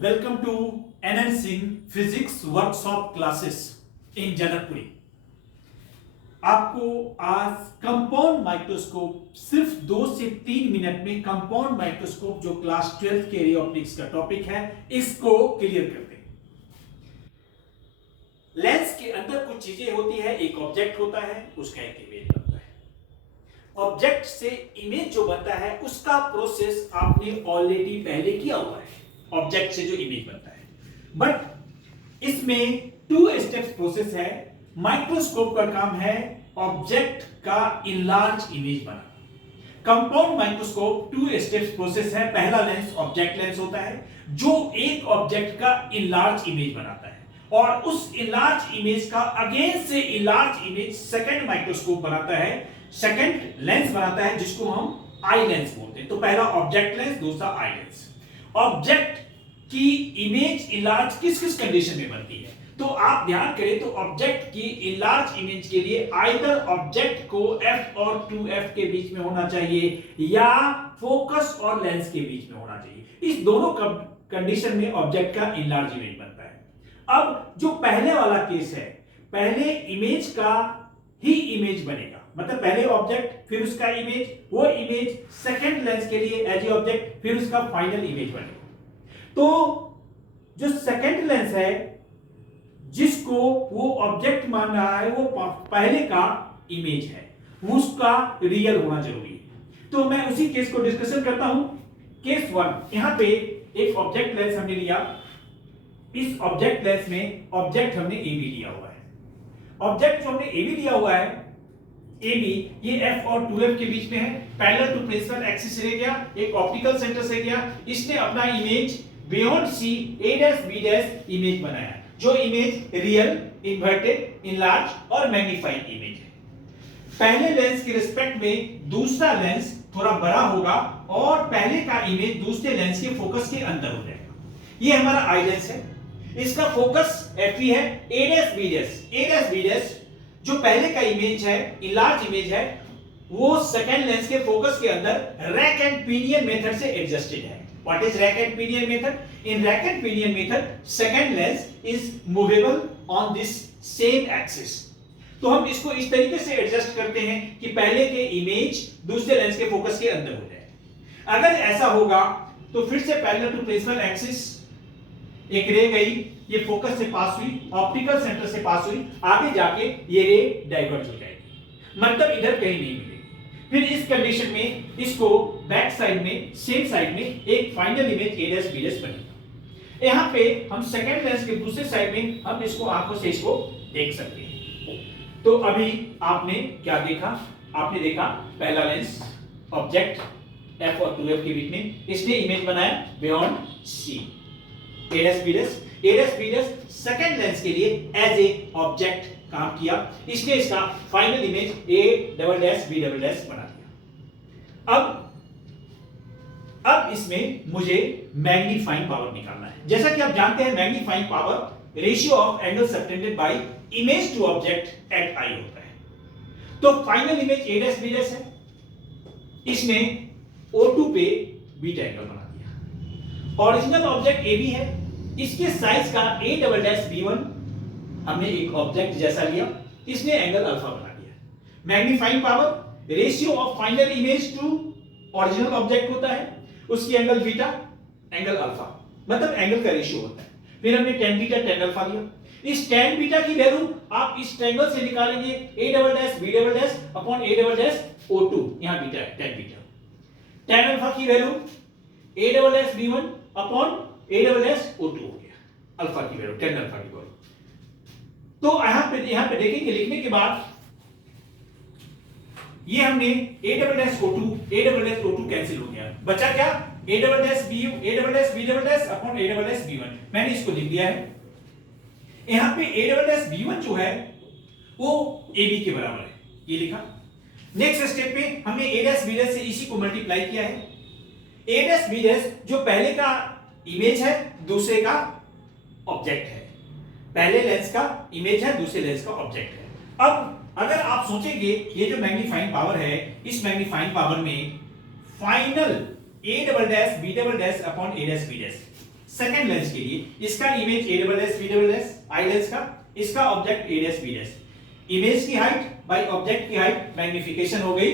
Welcome to Enhancing Physics Workshop Classes in Janakpuri. आपको आज compound microscope सिर्फ 2 से 3 मिनट में कंपाउंड माइक्रोस्कोप जो क्लास 12 के रे ऑप्टिक्स का टॉपिक है इसको क्लियर करते हैं। लेंस के अंदर कुछ चीजें होती है, एक ऑब्जेक्ट होता है, उसका एक इमेज बनता है। ऑब्जेक्ट से इमेज जो बनता है उसका प्रोसेस आपने ऑलरेडी पहले किया हुआ है। ऑब्जेक्ट से जो इमेज बनता है, बट इसमें 2 स्टेप्स प्रोसेस है। माइक्रोस्कोप का काम है ऑब्जेक्ट का इनलार्ज इमेज बनाना। कंपाउंड माइक्रोस्कोप 2 स्टेप्स प्रोसेस है। पहला लेंस ऑब्जेक्ट लेंस होता है जो एक ऑब्जेक्ट का इनलार्ज इमेज बनाता है, और उस इनलार्ज इमेज का अगेन से इनलार्ज इमेज सेकंड माइक्रोस्कोप बनाता है, सेकंड लेंस बनाता है जिसको हम आई लेंस बोलते हैं। तो पहला ऑब्जेक्ट लेंस, दूसरा आई लेंस। ऑब्जेक्ट की इमेज इनलार्ज किस किस कंडीशन में बनती है, तो आप ध्यान करें तो ऑब्जेक्ट की इनलार्ज इमेज के लिए आइदर ऑब्जेक्ट को f और 2f के बीच में होना चाहिए या फोकस और लेंस के बीच में होना चाहिए। इस दोनों कंडीशन में ऑब्जेक्ट का इनलार्ज इमेज बनता है। अब जो पहले वाला केस है, पहले इमेज का ही इमेज बनेगा, मतलब पहले ऑब्जेक्ट फिर उसका इमेज, वो इमेज सेकंड लेंस के लिए एज ए ऑब्जेक्ट, फिर उसका फाइनल इमेज बनेगा। तो जो सेकंड लेंस है जिसको वो ऑब्जेक्ट मान रहा है वो पहले का इमेज है, उसका रियल होना जरूरी है। तो मैं उसी केस को डिस्कशन करता हूं। केस 1, यहां पे एक ऑब्जेक्ट लेंस हमने लिया। इस ऑब्जेक्ट लेंस में ऑब्जेक्ट हमने ए बी लिया हुआ है। ऑब्जेक्ट जो हमने ए बी लिया हुआ है, ए बी ये f और 2f के बीच में है, पैरेलल टू प्रिंसिपल एक्सिस से गया, एक ऑप्टिकल सेंटर से गया, इसने अपना image beyond C a dash b dash image बनाया, जो इमेज रियल, इन्वर्टेड, इनलार्ज और मैग्नीफाइड इमेज है। पहले लेंस के रिस्पेक्ट में दूसरा लेंस थोड़ा बड़ा होगा और पहले का इमेज दूसरे लेंस के फोकस के अंदर हो जाएगा। ये हमारा आई लेंस है, इसका फोकस Fe है, a dash b dash. a dash b dash जो पहले का इमेज है, इनलार्ज इमेज है, वो सेकंड लेंस के फोकस के अंदर रैक एंड पिनियन मेथड से एडजस्टेड है। What is rack and pinion method? In rack and pinion method, second lens is movable on this same axis. तो हम इसको इस तरीके से एडजस्ट करते हैं कि पहले के इमेज दूसरे लेंस के फोकस के अंदर हो जाए। अगर ऐसा होगा तो फिर से पैरेलल टू प्रिंसिपल एक्सिस एक रे गई, ये फोकस से पास हुई, ऑप्टिकल सेंटर से पास हुई, आगे जाके ये रे डाइवर्ज हो जाएगी, मतलब इधर कहीं नहीं मिलेगी। फिर इस कंडीशन में इसको बैक साइड में, सेम साइड में एक final image a dash b dash बनेगा। यहां पे हम सेकंड लेंस के दूसरे साइड में हम इसको आंखों से इसको देख सकते हैं। तो अभी आपने क्या देखा? आपने देखा पहला लेंस ऑब्जेक्ट f और 2f के बीच में, इसने इमेज बनाया beyond c, a dash b dash. a dash b dash second lens के लिए एज ए ऑब्जेक्ट काम किया, इसने इसका final image a double dash b double dash बना दिया। अब इसमें मुझे मैग्नीफाइंग पावर निकालना है। जैसा कि आप जानते हैं magnifying power ratio of angle subtended by image to object at eye होता है। तो final image a dash b dash है, इसने O2 पे बीटा एंगल बना दिया। ओरिजिनल ऑब्जेक्ट AB है, इसके साइज का a डबल डैश b1 हमने एक ऑब्जेक्ट जैसा लिया, इसने एंगल अल्फा बना दिया। Magnifying power ratio of final image to original object होता है, उसकी एंगल बीटा, एंगल अल्फा, मतलब एंगल का रेशियो होता है। फिर हमने tan बीटा tan अल्फा लिया। इस tan बीटा की वैल्यू आप इस ट्रायंगल से निकालेंगे a double dash b double dash upon a double dash O2, यहां बीटा है tan बीटा। tan अल्फा की value a double dash b1 upon a double dash O2 हो गया, अल्फा की वैल्यू, tan अल्फा की value. तो यहां पे देखेंगे, लिखने के बाद ये हमने a double dash O2 cancel हो गया, बचा क्या? a double dash b double dash upon a double dash b1। मैंने इसको लिख दिया है। यहां पे a डबल डैश b1 जो है वो ab के बराबर है, ये लिखा। नेक्स्ट स्टेप पे हमने a डैश b डैश से इसी को मल्टीप्लाई किया है। a डैश b डैश जो पहले का इमेज है, दूसरे का ऑब्जेक्ट है, पहले लेंस का इमेज है, दूसरे लेंस का ऑब्जेक्ट है। अब अगर आप सोचेंगे ये जो मैग्नीफाइंग पावर है, इस मैग्नीफाइंग पावर में final a double dash b double dash upon a dash b dash second lens के लिए इसका image a double S B double S eye lens का, इसका object a dash b dash, image की height by object की height magnification हो गई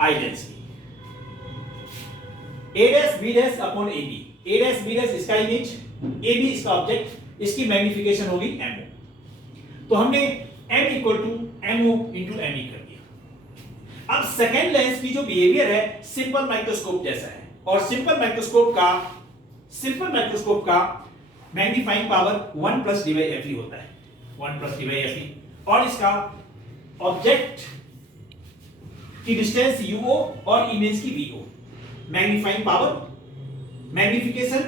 eye lens की, a dash b dash upon ab, a dash b dash इसका image, ab इसका object, इसकी मैग्निफिकेशन होगी mo। तो हमने m equal to mo into me कर दिया। अब सेकेंड लेंस की जो बिहेवियर है सिंपल माइक्रोस्कोप जैसा है, और सिंपल माइक्रोस्कोप का magnifying power 1 plus D by F होता है, 1 प्लस डी बाई एफ, और इसका ऑब्जेक्ट की डिस्टेंस UO और इमेज की VO, magnifying power, magnification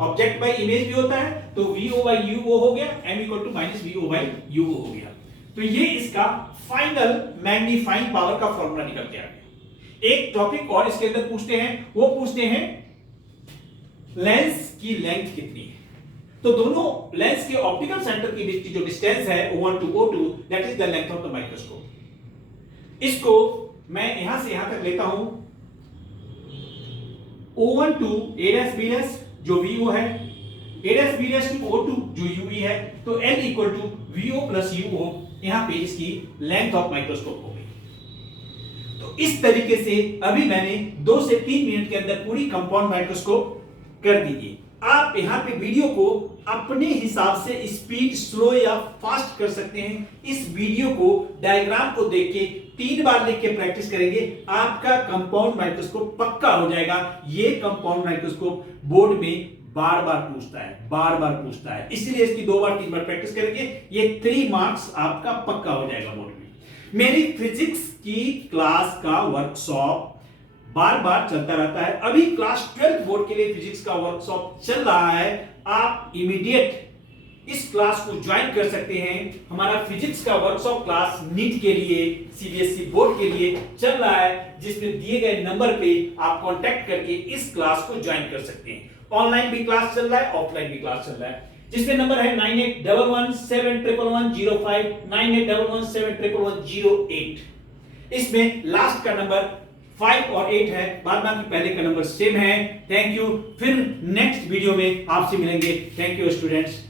object by image भी होता है, तो VO बाय UO हो गया, m equal to minus VO by UO हो गया। तो ये इसका फाइनल मैग्नीफाइंग पावर का फॉर्मूला निकल के आ गया। एक टॉपिक और इसके अंदर पूछते हैं, वो पूछते हैं लेंस की लेंथ कितनी है। तो दोनों लेंस के ऑप्टिकल सेंटर की बीच की जो डिस्टेंस है O1 to O2, that is the length of the microscope. इसको मैं यहां से यहां तक लेता हूं, O1 to A dash B dash जो VO है, A dash B dash to O2 जो UE है, तो L equal to VO plus UO, यहां पे इसकी लेंथ ऑफ माइक्रोस्कोप हो गई। तो इस तरीके से अभी मैंने 2 से 3 मिनट के अंदर पूरी कंपाउंड माइक्रोस्कोप कर दीजिए। आप यहां पे वीडियो को अपने हिसाब से स्पीड स्लो या फास्ट कर सकते हैं। इस वीडियो को डायग्राम को देख के 3 बार लिख के प्रैक्टिस करेंगे, आपका कंपाउंड माइक्रोस्कोप पक्का हो जाएगा। ये कंपाउंड माइक्रोस्कोप बोर्ड में बार बार पूछता है, इसलिए इसकी 2 बार 3 बार प्रैक्टिस करेंगे, ये 3 मार्क्स आपका पक्का हो जाएगा बोर्ड में। मेरी फिजिक्स की क्लास का वर्कशॉप बार बार चलता रहता है। अभी क्लास 12 बोर्ड के लिए फिजिक्स का वर्कशॉप चल रहा है, आप इमीडिएट इस क्लास को ज्वाइन कर सकते हैं। हमारा फिजिक्स का वर्कशॉप क्लास नीट के लिए, सीबीएसई बोर्ड के लिए चल रहा है, जिसमें दिए गए नंबर पे आप कांटेक्ट करके इस क्लास को ज्वाइन कर सकते हैं। ऑनलाइन भी क्लास चल रहा है, ऑफलाइन भी क्लास चल रहा है, जिसमें नंबर है 9811711105, 9811711108। इसमें लास्ट का नंबर 5 और 8 है, बाद बाकी पहले का नंबर सेम है। थैंक यू, फिर नेक्स्ट वीडियो में आपसे मिलेंगे। Thank you students.